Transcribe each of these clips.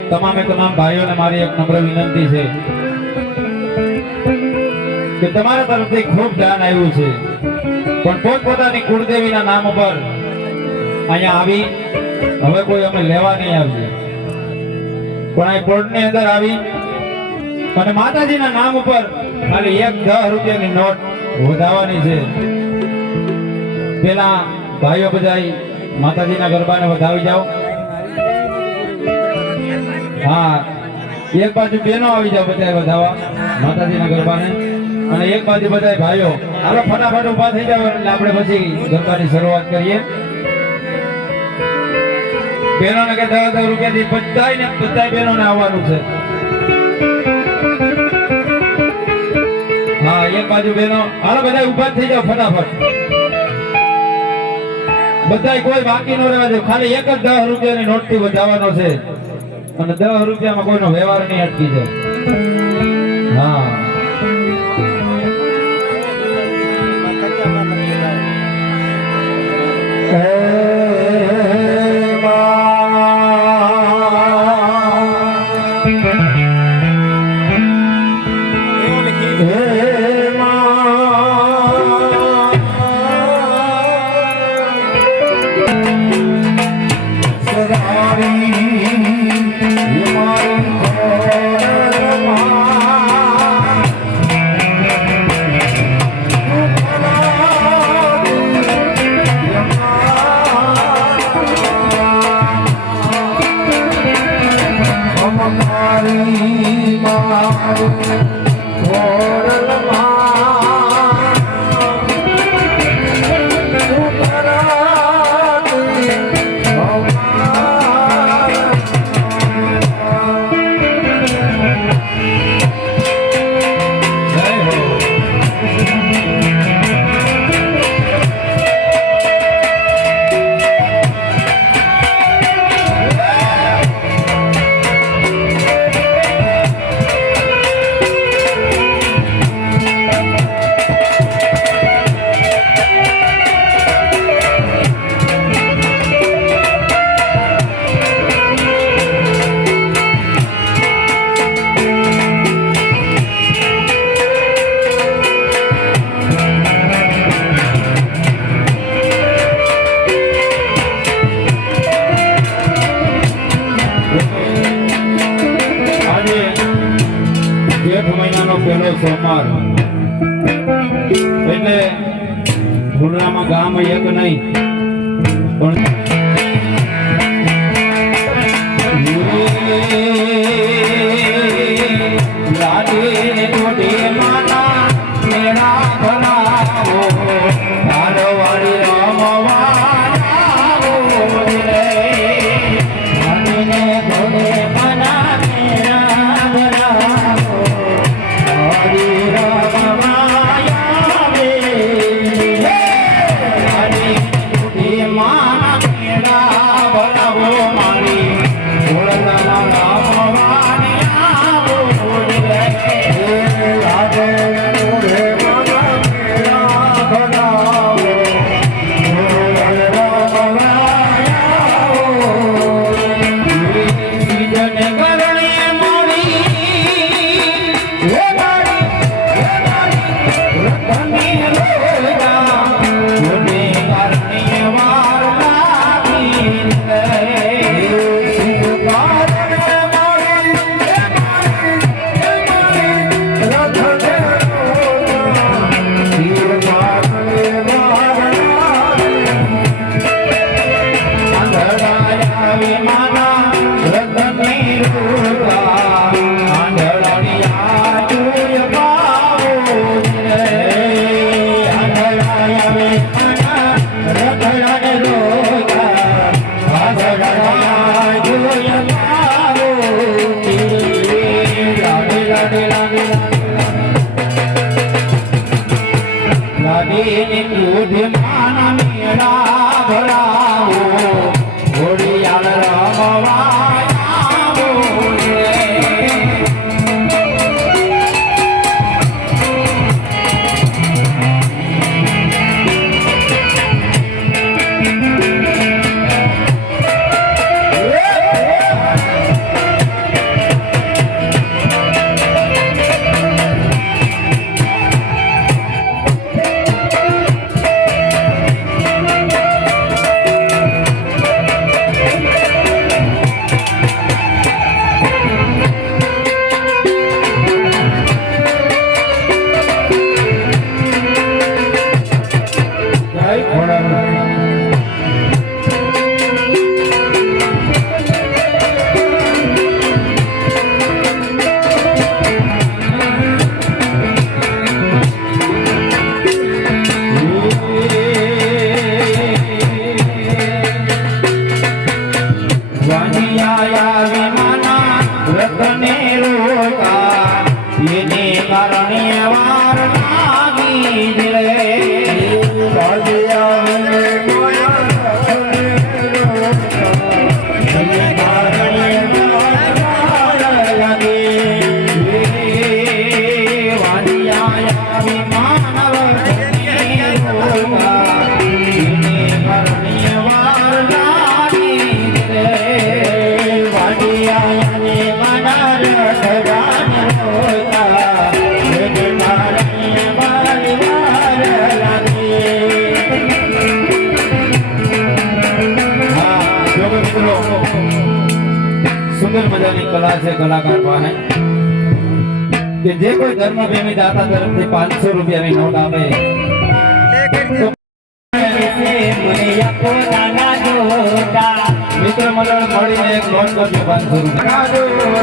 તમામે તમામ ભાઈઓને મારી એક નમ્ર વિનંતી છે કે તમારા તરફથી ખૂબ ધ્યાન આવ્યું છે, પણ પોતપોતાની કુળદેવીના નામ ઉપર અહીંયા આવી હવે કોઈ અમે લેવા નહીં આવીએ, પણ આ કોર્ટની અંદર આવી અને માતાજીના નામ ઉપર ખાલી 10 રૂપિયાની નોટ વધાવવાની છે. પેલા ભાઈઓ બધાય માતાજીના ગરબાને વધાવી જાઓ. હા, એક બાજુ બેનો આવી જાવ બધા વધાવવા માતાજીના ગરબાને, અને એક બાજુ બધા ભાઈઓ. હાલો ફટાફટ ઉભા થઈ જાવ એટલે આપણે પછી ગરબાની શરૂઆત કરીએ. બહેનોને કે 10 રૂપિયાથી બધા બહેનોને આવવાનું છે. હા, એક બાજુ બહેનો. હાલો બધા ઉભા થઈ જાવ ફટાફટ. બધા કોઈ બાકી ન રહેવા દે. ખાલી એક જ 10 રૂપિયાની નોટ થી વધાવવાનો છે, અને 10 રૂપિયામાં કોઈનો વ્યવહાર નહીં અટકી જાય. હા, પહેલો સોમવાર એટલે ભૂલનામાં ગામ એક નહીં પણ રતને રોકા એને કારણે વાર લાગી રે સુંદર મજાની કલા છે કલાકાર પાસે કે જે કોઈ ધર્મ પ્રેમી દાતા તરફથી 500 રૂપિયાની નોટ આપે તો મિત્ર મંડળ મળીને એક નોટ કરજો 500 રૂપિયા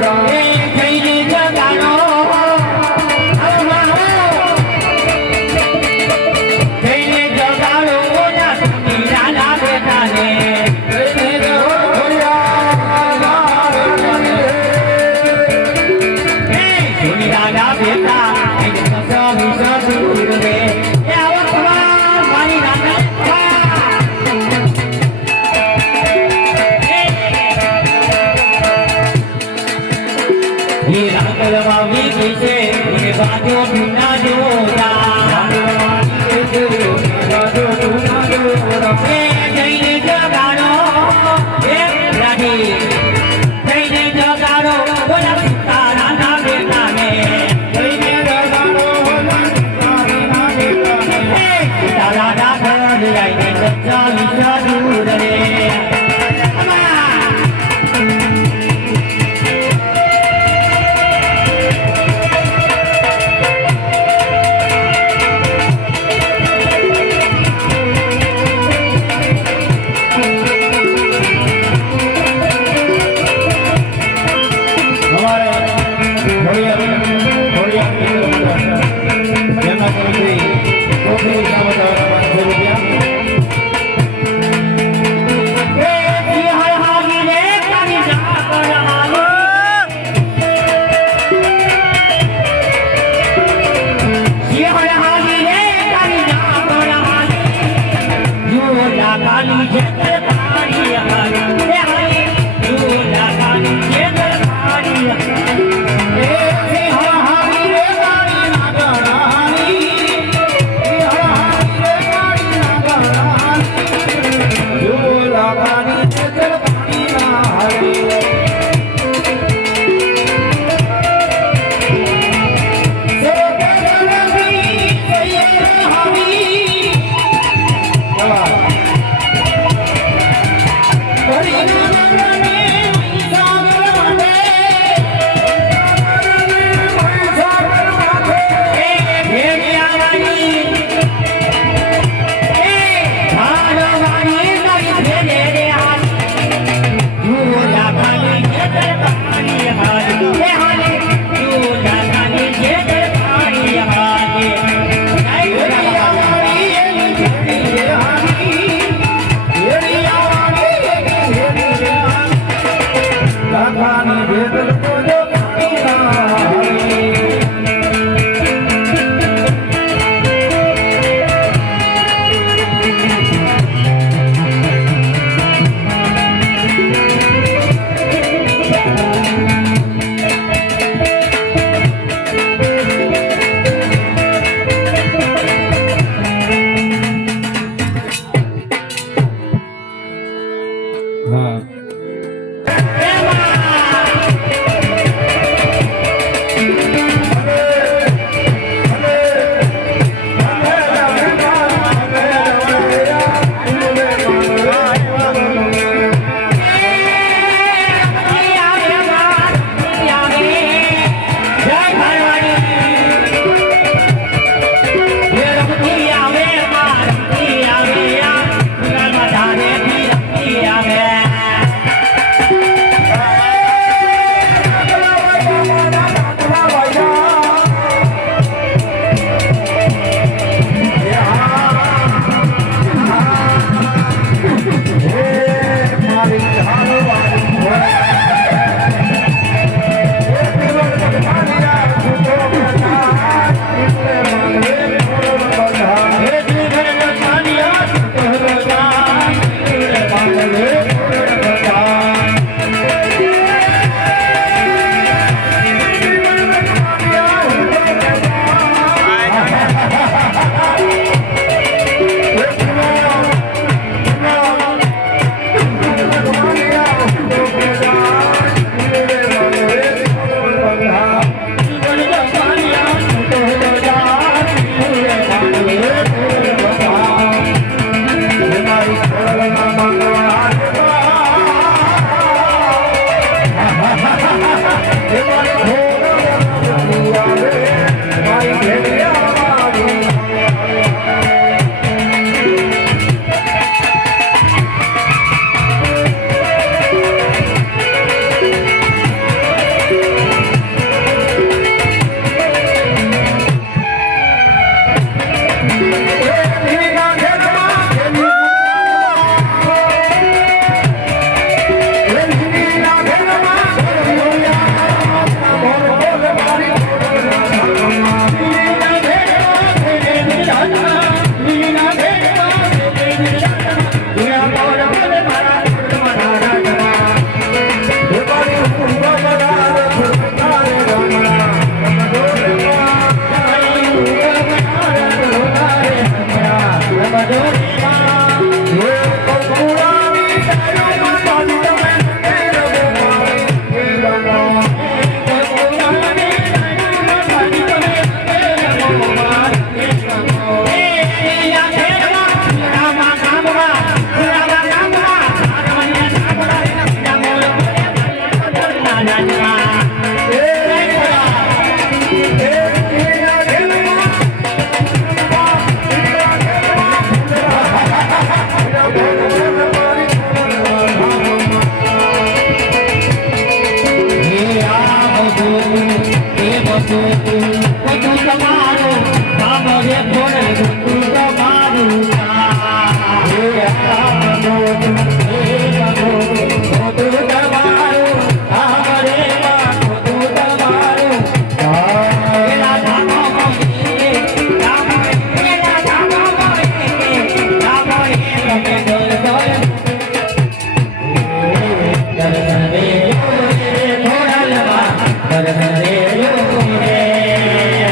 હરે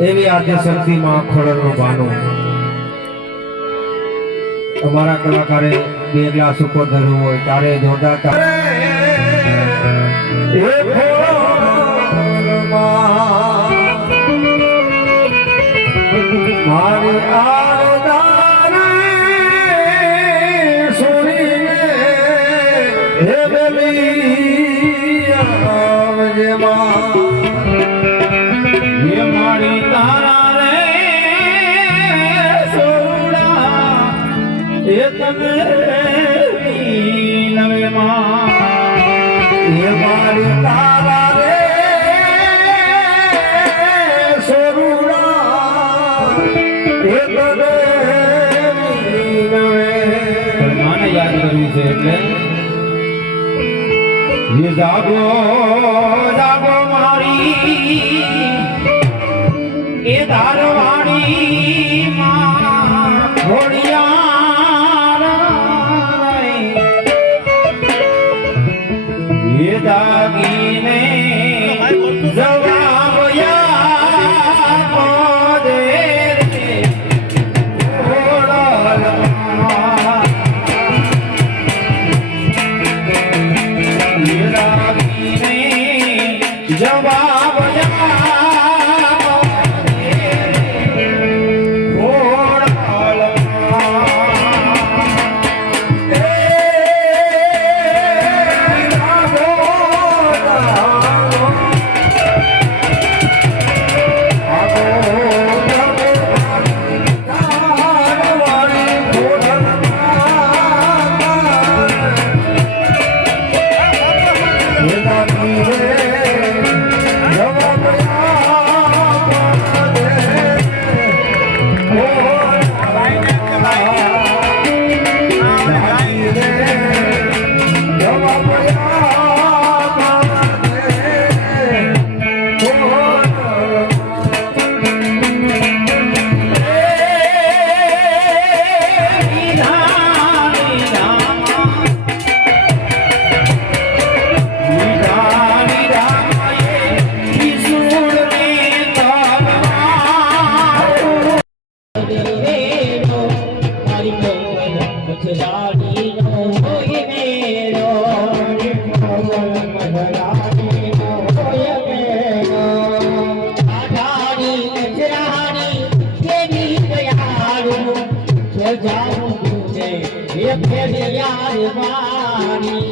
એવી આજે શક્તિમાં ખોડલનો બાનો અમારા કલાકારે બે ગ્લાસ ઉપર ધરવું હોય તારે જોરદાર મારી આરદાને સુણીને હે બેલી આવજે માં ये मारी तारा रे सोड़ा ये तने नवे मां ये मारी तारा रे सोरुड़ा ये तने नवे माने याद करवी છે એટલે ये जागो जागो मारी એ ધારવાડી માં ઘોડિયાર એ દાગીને જવાબ યાદ દે એ દાગીને જવાબ યાદ મથરાણીનો હોય મેળો મથરાણીનો હોય મેળો આધારી મથરાણી કેવી દયાળુ સજાવું તુને એ ફેરી યાર મારી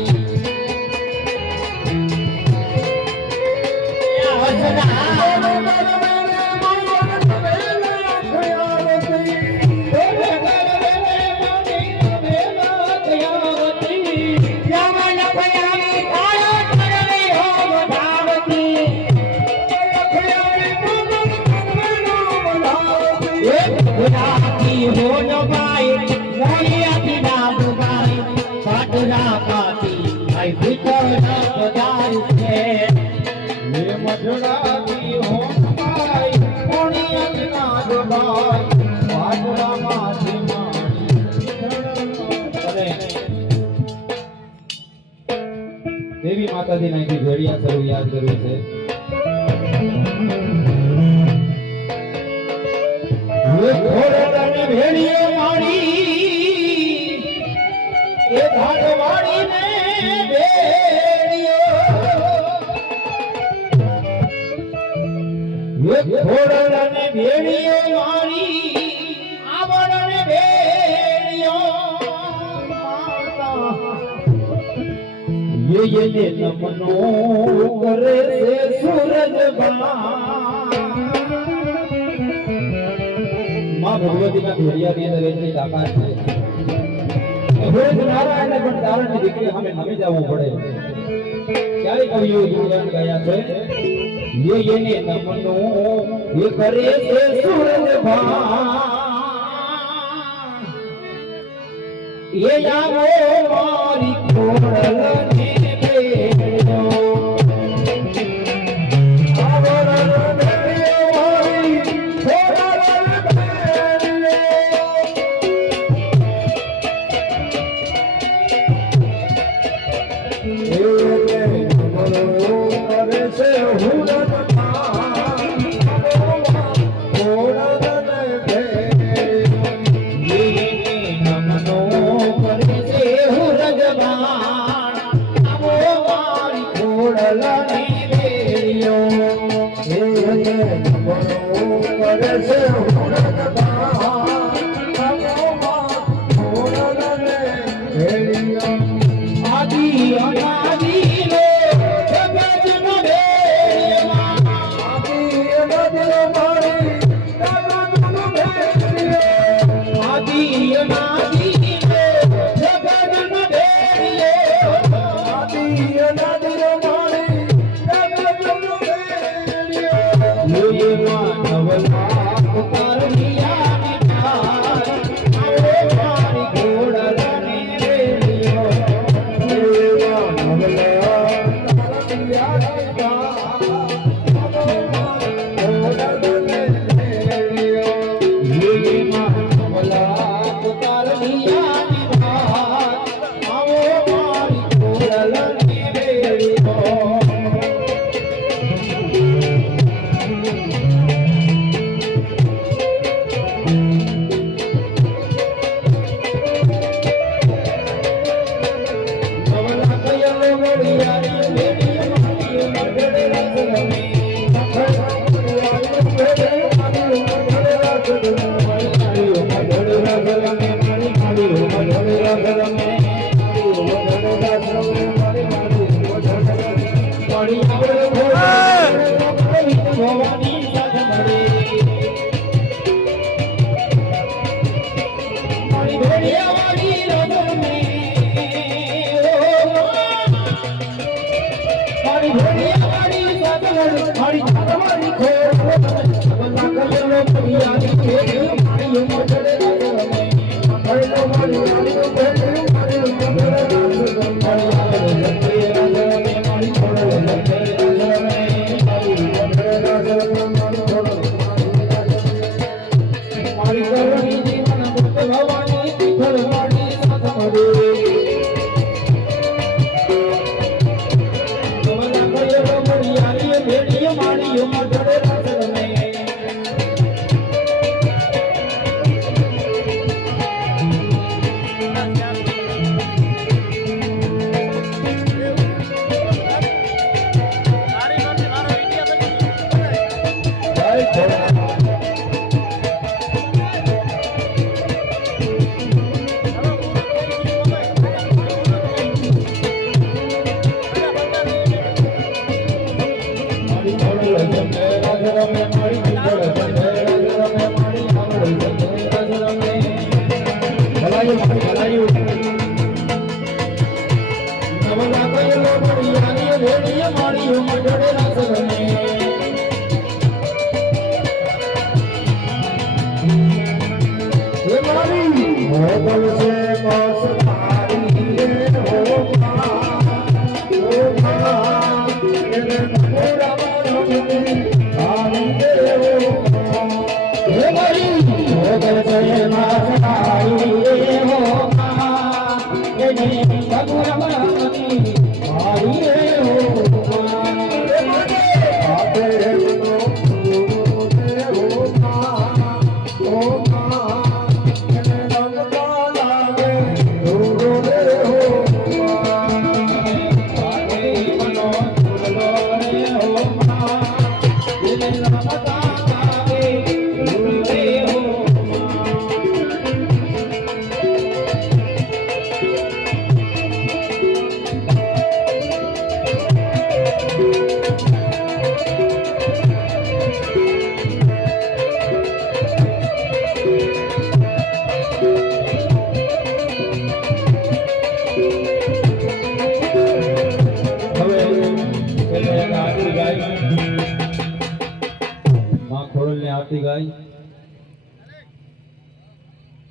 દેવી માતાજી ના ભેડિયા સ્વરૂપ યાદ કર્યું છે. હવે ખોરડાને ભેડીએ મારી એ ભાગવાડીને ભેડિયો એ ખોરડાને ભેડીએ મારી આવડને ભેડિયો ये नमनो करे से सूरज मां भगवती का भेड़िया ની અંદર એટલી તાકાત છે હવે નારાયણ ને પણ તારણ ની દીકરી સામે નમી જવું પડે. ક્યારે કવિઓ જીવન ગયા છે ये नमनो ये करे से सूरज ये आવો મારી ખોડલ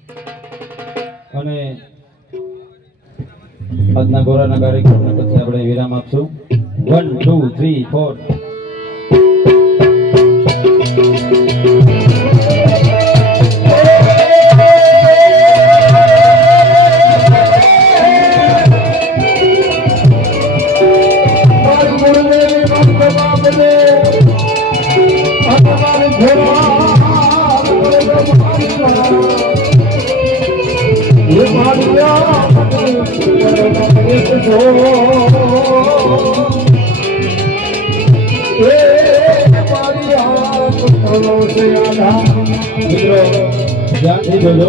અને આજના ગોરાના કાર્યક્રમને પછી આપણે વિરામ આપશું 1 2 3 4 મિત્રો ધ્યાનથી જોજો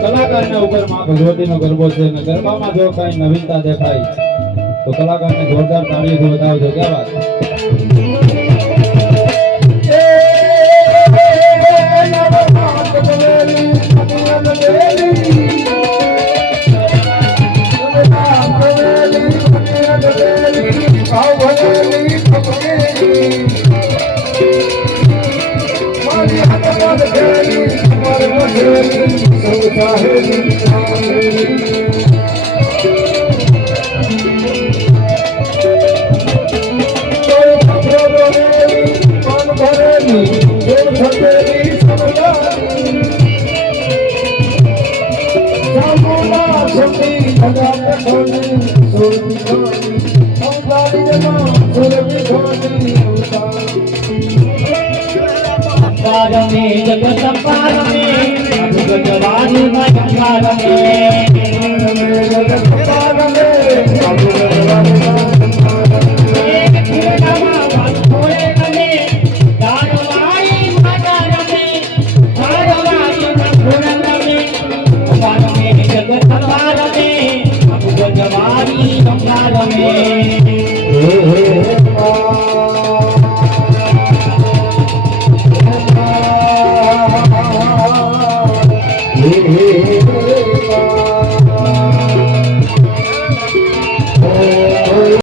કલાકારના ઉપર માં ભગવતીનો ગરબો છે અને ગરબામાં જો કઈ નવીનતા દેખાય તો કલાકારને જોરદાર તાળીઓથી બતાવજો. ક્યાં વાત. Hey, hey.